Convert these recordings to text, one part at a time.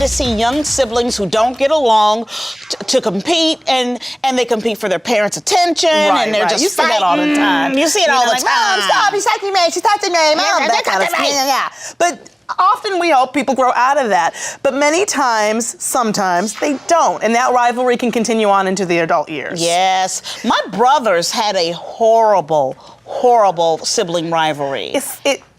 to see young siblings who don't get along to compete, and they compete for their parents' attention, and they're just you see that all the time. You see it all the like, time. Mom, stop! He's touching me. She's touching me. Mom, that kind of stuff. Yeah. But often we hope people grow out of that, but many times, sometimes they don't, and that rivalry can continue on into the adult years. Yes, my brothers had a horrible sibling rivalry.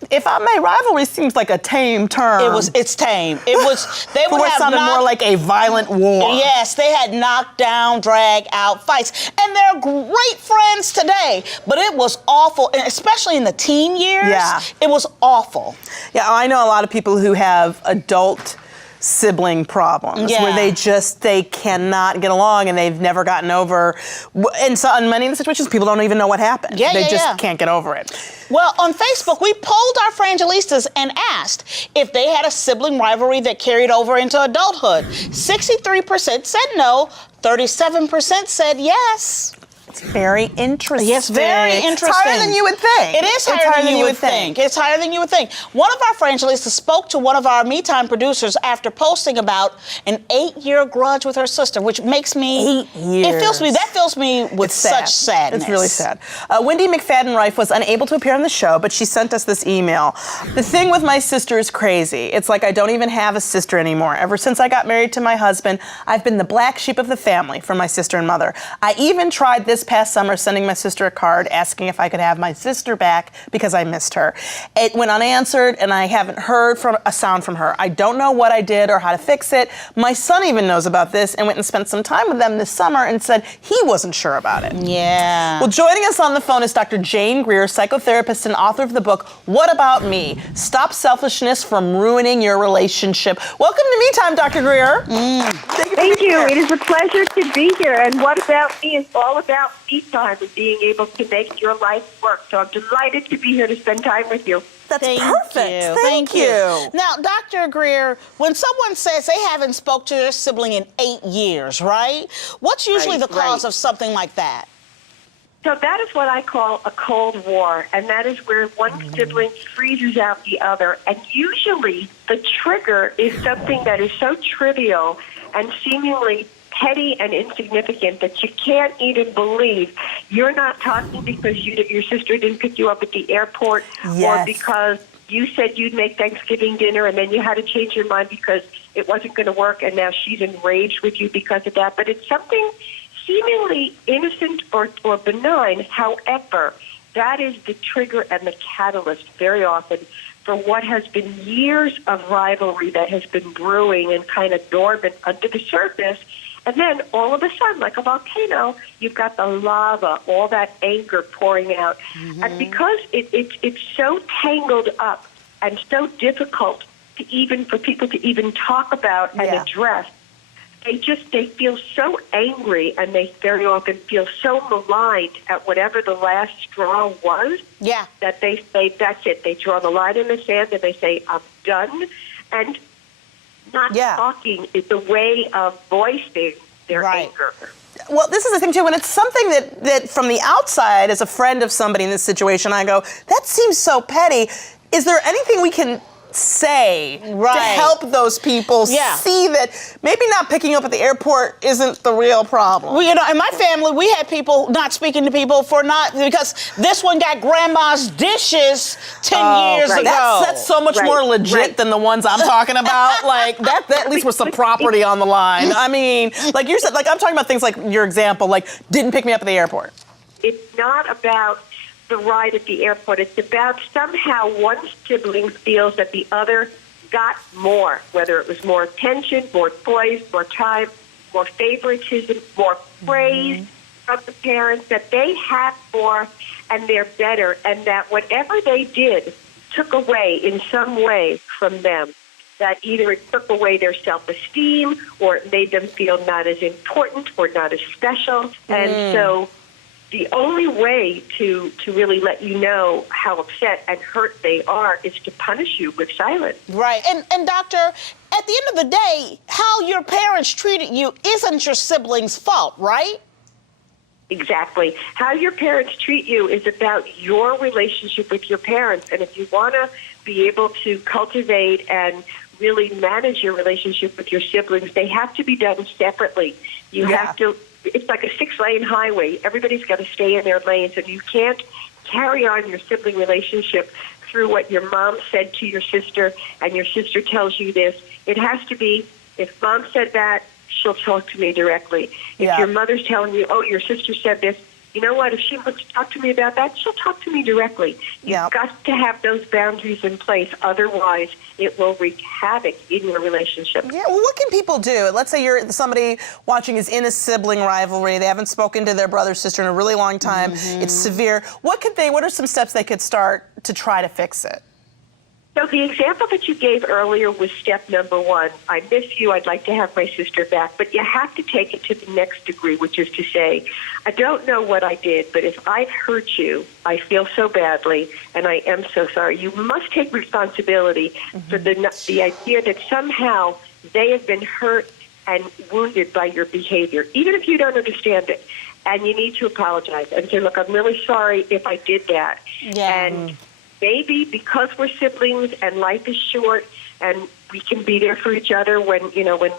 If I may, rivalry seems like a tame term. It's tame. They would have sounded more like a violent war. Yes, they had knockdown, drag out fights, and they're great friends today. But it was awful, and especially in the teen years. Yeah. It was awful. Yeah, I know a lot of people who have adult sibling problems where they cannot get along, and they've never gotten over. And so in many of the situations, people don't even know what happened. They just can't get over it. Well, on Facebook, we polled our Frangelistas and asked if they had a sibling rivalry that carried over into adulthood. 63% said no, 37% said yes. It's very interesting. Yes, very interesting. It's higher than you would think. It is higher than you would think. It's higher than you would think. One of our Frangelistas spoke to one of our Me Time producers after posting about an 8-year grudge with her sister, which makes me... 8 years. That fills me with such sadness. It's really sad. Wendy McFadden-Rife was unable to appear on the show, but she sent us this email. The thing with my sister is crazy. It's like I don't even have a sister anymore. Ever since I got married to my husband, I've been the black sheep of the family for my sister and mother. I even tried this past summer sending my sister a card asking if I could have my sister back because I missed her. It went unanswered, and I haven't heard a sound from her. I don't know what I did or how to fix it. My son even knows about this and went and spent some time with them this summer and said he wasn't sure about it. Yeah. Well, joining us on the phone is Dr. Jane Greer, psychotherapist and author of the book, What About Me? Stop Selfishness from Ruining Your Relationship. Welcome to Me Time, Dr. Greer. Thank you. It is a pleasure to be here. And What About Me is all about me time and being able to make your life work. So I'm delighted to be here to spend time with you. That's perfect. Thank you. Now, Dr. Greer, when someone says they haven't spoke to their sibling in 8 years, right? What's usually the cause of something like that? So that is what I call a cold war, and that is where one sibling freezes out the other. And usually the trigger is something that is so trivial and seemingly petty and insignificant that you can't even believe. You're not talking because your sister didn't pick you up at the airport, or because you said you'd make Thanksgiving dinner and then you had to change your mind because it wasn't going to work, and now she's enraged with you because of that. But it's something seemingly innocent or benign. However, that is the trigger and the catalyst very often for what has been years of rivalry that has been brewing and kind of dormant under the surface. And then all of a sudden, like a volcano, you've got the lava, all that anger pouring out. And because it's so tangled up and so difficult for people to even talk about and address, they feel so angry, and they very often feel so maligned at whatever the last straw was that they say, that's it. They draw the line in the sand and they say, I'm done. And not talking is a way of voicing their anger. Well, this is the thing, too, when it's something that from the outside, as a friend of somebody in this situation, I go, that seems so petty. Is there anything we can say to help those people see that maybe not picking up at the airport isn't the real problem? Well, in my family, we had people not speaking to people because this one got grandma's dishes 10 years ago. That's so much more legit than the ones I'm talking about. Like that at least was some property on the line. I mean, like you said, like I'm talking about things like your example, like didn't pick me up at the airport. It's not about the ride at the airport. It's about somehow one sibling feels that the other got more, whether it was more attention, more toys, more time, more favoritism, more praise from the parents, that they have more and they're better, and that whatever they did took away in some way from them. That either it took away their self-esteem or it made them feel not as important or not as special. And so the only way to really let you know how upset and hurt they are is to punish you with silence. Right. And doctor, at the end of the day, how your parents treated you isn't your siblings' fault, right? Exactly. How your parents treat you is about your relationship with your parents. And if you want to be able to cultivate and really manage your relationship with your siblings, they have to be done separately. You have to, it's like a 6-lane highway. Everybody's got to stay in their lanes, and you can't carry on your sibling relationship through what your mom said to your sister and your sister tells you this. It has to be, if mom said that, she'll talk to me directly. If your mother's telling you, oh, your sister said this, you know what, if she wants to talk to me about that, she'll talk to me directly. You've got to have those boundaries in place. Otherwise, it will wreak havoc in your relationship. Yeah, well, what can people do? Let's say you're somebody watching is in a sibling rivalry. They haven't spoken to their brother or sister in a really long time. It's severe. What are some steps they could start to try to fix it? So the example that you gave earlier was step number 1. I miss you. I'd like to have my sister back. But you have to take it to the next degree, which is to say, I don't know what I did, but if I've hurt you, I feel so badly, and I am so sorry. You must take responsibility for the idea that somehow they have been hurt and wounded by your behavior, even if you don't understand it. And you need to apologize and say, look, I'm really sorry if I did that. And maybe because we're siblings and life is short and we can be there for each other when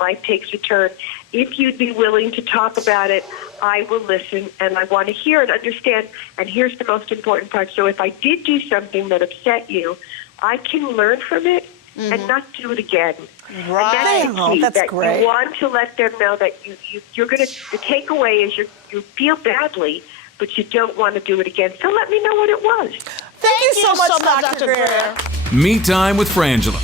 life takes a turn, if you'd be willing to talk about it, I will listen and I want to hear and understand. And here's the most important part. So if I did do something that upset you, I can learn from it and not do it again. Right. And that's the key, That's that great. you want to let them know that you're going to, the takeaway is you feel badly, but you don't want to do it again. So let me know what it was. Thank you so much, Dr. Greer. Me Time with Frangela.